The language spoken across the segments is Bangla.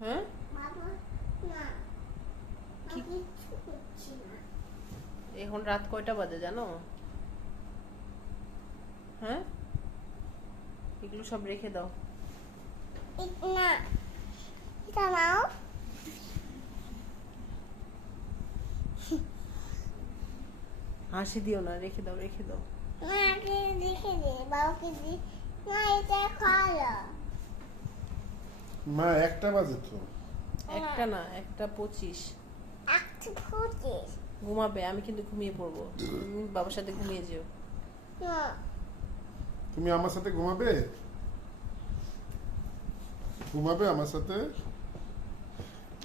হ্যাঁ এখন রাত কয়টা বাজে জানো? হ্যাঁ? এগুলো সব রেখে দাও। না। এটা নাও। হাসি দিও না রেখে দাও রেখে দাও। মাকে দেখে দে বাবাকে দি মা এটা খাওয়া মা একটা বাজে তো। একটা না একটা পঁচিশ। একটা ফুটিস ঘুমাবে আমি কিন্তু ঘুমিয়ে পড়ব। তুমি বাবার সাথে ঘুমিয়ে যেও। তুমি আমার সাথে ঘুমাবে? ঘুমাবে আমার সাথে?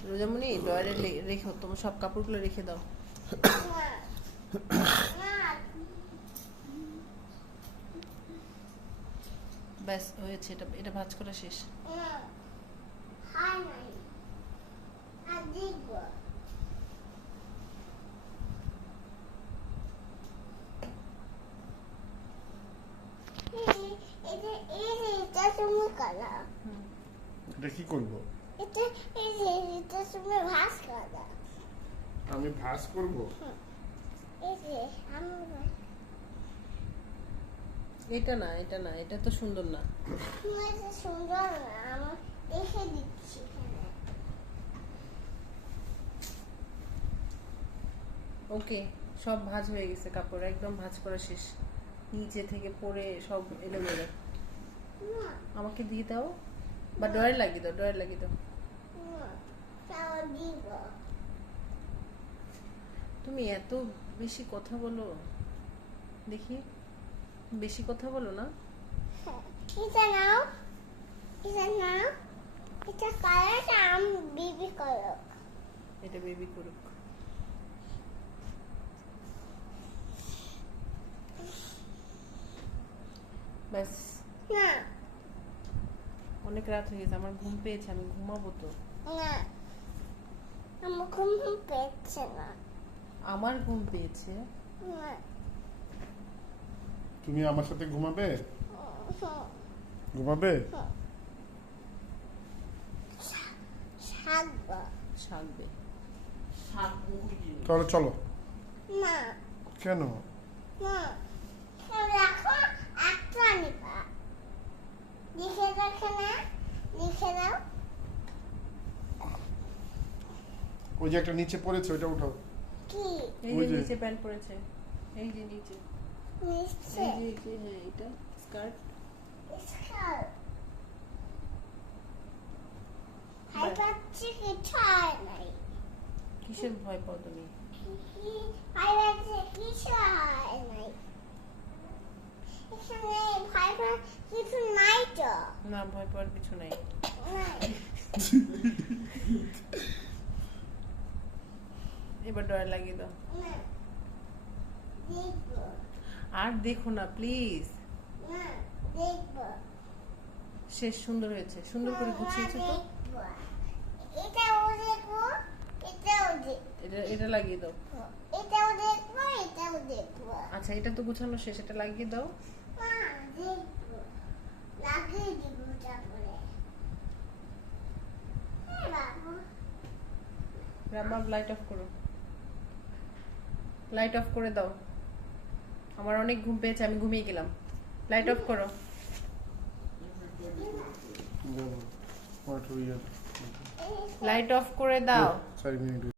রোজামণি ডয়ারে রেখো তোমার সব কাপড়গুলো রেখে দাও। ব্যাস হয়েছে এটা এটা ভাজ করা শেষ না হাই নাই আর দেখব এটা এই যে এটা তুমি করা। এটা কি করব? এটা এটা তুমি ভাস করা। আমি ভাস করব? এই যে আমি এটা না এটা না এটা তো সুন্দর না। সুন্দর না আমি দেখে দিচ্ছি ওকে সব ভাজ হয়ে গেছে কাপড় একদম ভাজ করা শেষ। নিচে থেকে পরে সব এলোমেলো। আমাকে দিয়ে দাও। বা ডয়ার লাগিয়ে দাও ডয়ার লাগিয়ে দাও। তুমি এত বেশি কথা বলো। দেখি, বেশি কথা বলো না। এটা নাও এটা নাও এটা কালারটা আমি বিবি করো এটা বেবি করুক। ব্যাস। না অনেক রাত হয়ে গেছে আমার ঘুম পেয়েছে আমি ঘুমাবো তো। না আমার ঘুম পেয়েছে না। আমার ঘুম পেয়েছে। না তুমি আমার সাথে ঘুমাবে? ঘুমাবে? শাকবে। তাহলে চলো। না। কেন? না রাখো একটা নিবা লিখে রাখে না লিখে দাও ওই যে একটা নিচে পড়েছে ওইটা উঠাও। কি? এই যে। নিচে প্যান্ট পরেছে এই যে নিচে। মিশছে এই যে হ্যাঁ এটা স্কার্ট। স্কার হাই পাচ্ছি কিছু হয় নাই। কিসের ভয় পাও তুমি? হাই পাচ্ছি কিছু হয় নাই। এখানে কিছু নাই তো। না ভয় পাওয়ার কিছু নাই। নাই। এবার ডয়ার লাগিয়ে দাও। আর দেখো না প্লিজ শেষ, সুন্দর হয়েছে, সুন্দর করে গুছিয়েছো তো? এটা লাগিয়ে দাও। আচ্ছা এটা তো গুছানো শেষ, এটা লাগিয়ে দাও। লাগিয়ে দিব হ্যাঁ লাইট অফ করো। লাইট অফ করে দাও। আমার অনেক ঘুম পেয়েছে আমি ঘুমিয়ে গেলাম। লাইট অফ করো। লাইট অফ করে দাও।